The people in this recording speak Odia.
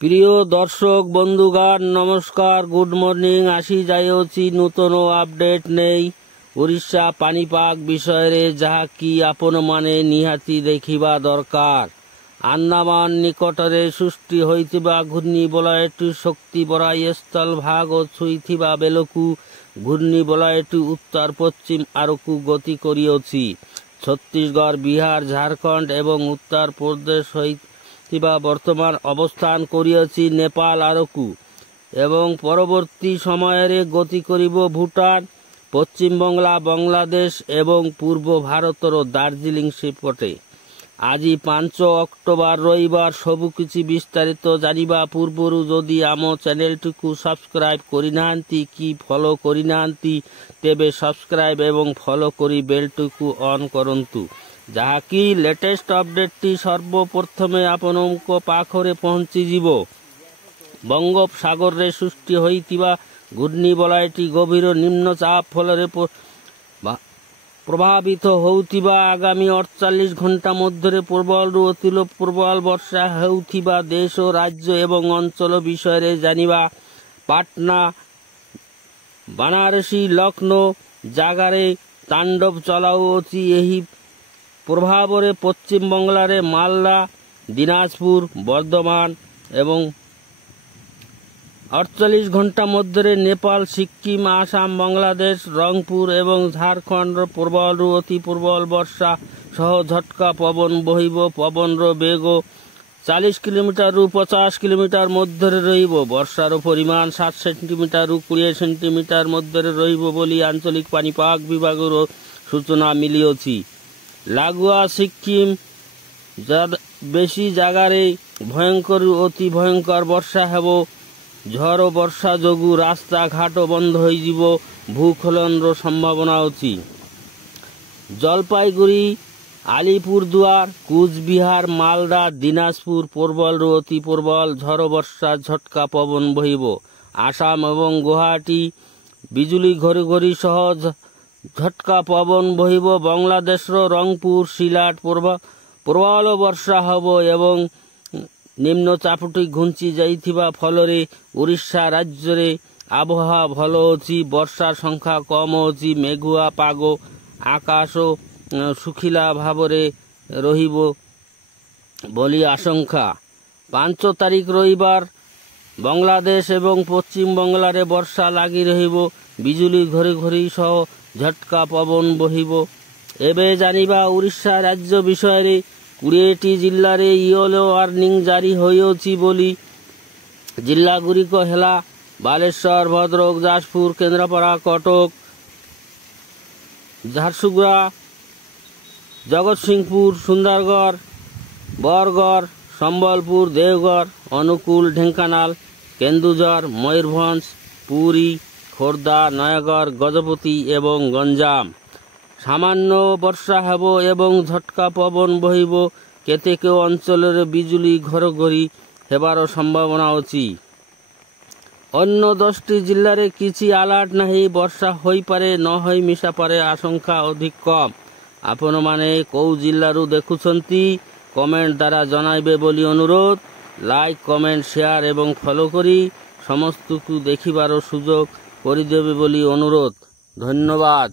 প্রিয় দর্শক বন্ধুগণ নমস্কার, গুড মর্নিং। আসি যাইଅଛି ନୂତନ ଅପଡେଟ୍ ନେଇ ଓଡ଼ିଶା ପାଣିପାଗ ବିଷୟରେ ଯାହାକି ଆପଣମାନେ ନିହାତି ଦେଖିବା ଦରକାର। ଆଣ୍ଡାମାନ ନିକଟରେ ସୃଷ୍ଟି ହୋଇଥିବା ଘୂର୍ଣ୍ଣିବଳୟଟି ଶକ୍ତି ବରାଇ ସ୍ଥଳଭାଗ ଛୁଇଁଥିବା ବେଳକୁ ଘୂର୍ଣ୍ଣିବଳୟଟି ଉତ୍ତର ପଶ୍ଚିମ ଆଡ଼କୁ ଗତି କରିଅଛି। ଛତିଶଗଡ଼, ବିହାର, ଝାଡ଼ଖଣ୍ଡ ଏବଂ ଉତ୍ତର ପ୍ରଦେଶ ବର୍ତ୍ତମାନ ଅବସ୍ଥାନ କରିଅଛି ନେପାଳ ଆଡ଼କୁ ଏବଂ ପରବର୍ତ୍ତୀ ସମୟରେ ଗତି କରିବ ଭୁଟାନ, ପଶ୍ଚିମବଙ୍ଗଲା, ବାଂଲାଦେଶ ଏବଂ ପୂର୍ବ ଭାରତର ଦାର୍ଜିଲିଂ ସେପଟେ। ଆଜି 5 ଅକ୍ଟୋବର ରବିବାର। ସବୁକିଛି ବିସ୍ତାରିତ ଜାଣିବା ପୂର୍ବରୁ ଯଦି ଆମ ଚ୍ୟାନେଲଟିକୁ ସବସ୍କ୍ରାଇବ୍ କରିନାହାନ୍ତି କି ଫଲୋ କରିନାହାନ୍ତି ତେବେ ସବସ୍କ୍ରାଇବ୍ ଏବଂ ଫଲୋ କରି ବେଲଟିକୁ ଅନ୍ କରନ୍ତୁ, ଯାହାକି ଲେଟେଷ୍ଟ ଅପଡେଟ୍ଟି ସର୍ବପ୍ରଥମେ ଆପଣଙ୍କ ପାଖରେ ପହଞ୍ଚିଯିବ। ବଙ୍ଗୋପସାଗରରେ ସୃଷ୍ଟି ହୋଇଥିବା ଘୂର୍ଣ୍ଣିବଳୟଟି ଗଭୀର ନିମ୍ନଚାପ ଫଳରେ ପ୍ରଭାବିତ ହେଉଥିବା ଆଗାମୀ 48 ଘଣ୍ଟା ମଧ୍ୟରେ ପ୍ରବଳରୁ ଅତି ପ୍ରବଳ ବର୍ଷା ହେଉଥିବା ଦେଶ, ରାଜ୍ୟ ଏବଂ ଅଞ୍ଚଳ ବିଷୟରେ ଜାଣିବା। ପାଟନା, ବାନାରସି, ଲକ୍ଷ୍ନୌ ଜାଗାରେ ତାଣ୍ଡବ ଚଳାଉଅଛି। ଏହି ପ୍ରଭାବରେ ପଶ୍ଚିମବଙ୍ଗଲାରେ ମାଲଦା, ଦିନାଜପୁର, ବର୍ଦ୍ଧମାନ ଏବଂ 48 ଘଣ୍ଟା ମଧ୍ୟରେ ନେପାଳ, ସିକ୍କିମ, ଆସାମ, ବାଂଲାଦେଶ, ରଙ୍ଗପୁର ଏବଂ ଝାଡ଼ଖଣ୍ଡର ପ୍ରବଳରୁ ଅତି ପ୍ରବଳ ବର୍ଷା ସହ ଝଟକା ପବନ ବହିବ। ପବନର ବେଗ 40 କିଲୋମିଟରରୁ 50 କିଲୋମିଟର ମଧ୍ୟରେ ରହିବ। ବର୍ଷାର ପରିମାଣ 7 ସେଣ୍ଟିମିଟରରୁ 20 ସେଣ୍ଟିମିଟର ମଧ୍ୟରେ ରହିବ ବୋଲି ଆଞ୍ଚଳିକ ପାଣିପାଗ ବିଭାଗର ସୂଚନା ମିଳିଅଛି। ଲାଗୁଆ ସିକ୍କିମ ବେଶୀ ଜାଗାରେ ଭୟଙ୍କରରୁ ଅତି ଭୟଙ୍କର ବର୍ଷା ହେବ। ଝଡ଼ ବର୍ଷା ଯୋଗୁଁ ରାସ୍ତାଘାଟ ବନ୍ଦ ହୋଇଯିବ। ଭୂସ୍ଖଳନର ସମ୍ଭାବନା ଅଛି। ଜଲପାଇଗୁଡ଼ି, ଆଲିପୁରଦୁଆର, କୁଚବିହାର, ମାଲଦା, ଦିନାଜପୁର ପ୍ରବଳରୁ ଅତି ପ୍ରବଳ ଝଡ଼ ବର୍ଷା ଝଟକା ପବନ ବହିବ। ଆସାମ ଏବଂ ଗୁଆହାଟୀ ବିଜୁଳି ଘଡ଼ଘଡ଼ି ସହ ଝଟକା ପବନ ବହିବ। ବାଂଲାଦେଶର ରଙ୍ଗପୁର, ସିଲାଟ ପ୍ରବଳ ବର୍ଷା ହେବ ଏବଂ ନିମ୍ନଚାପଟି ଘୁଞ୍ଚି ଯାଇଥିବା ଫଳରେ ଓଡ଼ିଶା ରାଜ୍ୟରେ ଆବହାୱା ଭଲ ଅଛି। ବର୍ଷା ସଂଖ୍ୟା କମ୍ ଅଛି। ମେଘୁଆ ପାଗ, ଆକାଶ ଶୁଖିଲା ଭାବରେ ରହିବ ବୋଲି ଆଶଙ୍କା। 5 ତାରିଖ ରବିବାର ବାଂଲାଦେଶ ଏବଂ ପଶ୍ଚିମବଙ୍ଗଲାରେ ବର୍ଷା ଲାଗି ରହିବ। ବିଜୁଳି ଘଡ଼ଘଡ଼ି ସହ ଝଟକା ପବନ ବହିବ। ଏବେ ଜାଣିବା ଓଡ଼ିଶା ରାଜ୍ୟ ବିଷୟରେ। 20ଟି ଜିଲ୍ଲାରେ ୟେଲୋ ୱାର୍ଣ୍ଣିଂ ଜାରି ହୋଇଅଛି ବୋଲି। ଜିଲ୍ଲାଗୁଡ଼ିକ ହେଲା ବାଲେଶ୍ୱର, ଭଦ୍ରକ, ଯାଜପୁର, କେନ୍ଦ୍ରାପଡ଼ା, କଟକ, ଝାରସୁଗୁଡ଼ା, ଜଗତସିଂହପୁର, ସୁନ୍ଦରଗଡ଼, ବରଗଡ଼, ସମ୍ବଲପୁର, ଦେଓଗଡ଼, ଅନୁଗୁଳ, ଢେଙ୍କାନାଳ, କେନ୍ଦୁଝର, ମୟୂରଭଞ୍ଜ, ପୁରୀ, ଖୋର୍ଦ୍ଧା, ନୟାଗଡ଼, ଗଜପତି ଏବଂ ଗଞ୍ଜାମ। ସାମାନ୍ୟ ବର୍ଷା ହେବ ଏବଂ ଝଟକା ପବନ ବହିବ। କେତେକ ଅଞ୍ଚଳରେ ବିଜୁଳି ଘଡ଼ଘଡ଼ି ହେବାର ସମ୍ଭାବନା ଅଛି। ଅନ୍ୟ 10ଟି ଜିଲ୍ଲାରେ କିଛି ଆଲର୍ଟ ନାହିଁ। ବର୍ଷା ହୋଇପାରେ, ନ ହୋଇ ମିଶାପାରେ, ଆଶଙ୍କା ଅଧିକ କମ୍। ଆପଣମାନେ କେଉଁ ଜିଲ୍ଲାରୁ ଦେଖୁଛନ୍ତି କମେଣ୍ଟ ଦ୍ୱାରା ଜଣାଇବେ ବୋଲି ଅନୁରୋଧ। ଲାଇକ୍, କମେଣ୍ଟ, ସେୟାର ଏବଂ ଫଲୋ କରି ସମସ୍ତଙ୍କୁ ଦେଖିବାର ସୁଯୋଗ କରିଦେବେ ବୋଲି ଅନୁରୋଧ। ଧନ୍ୟବାଦ।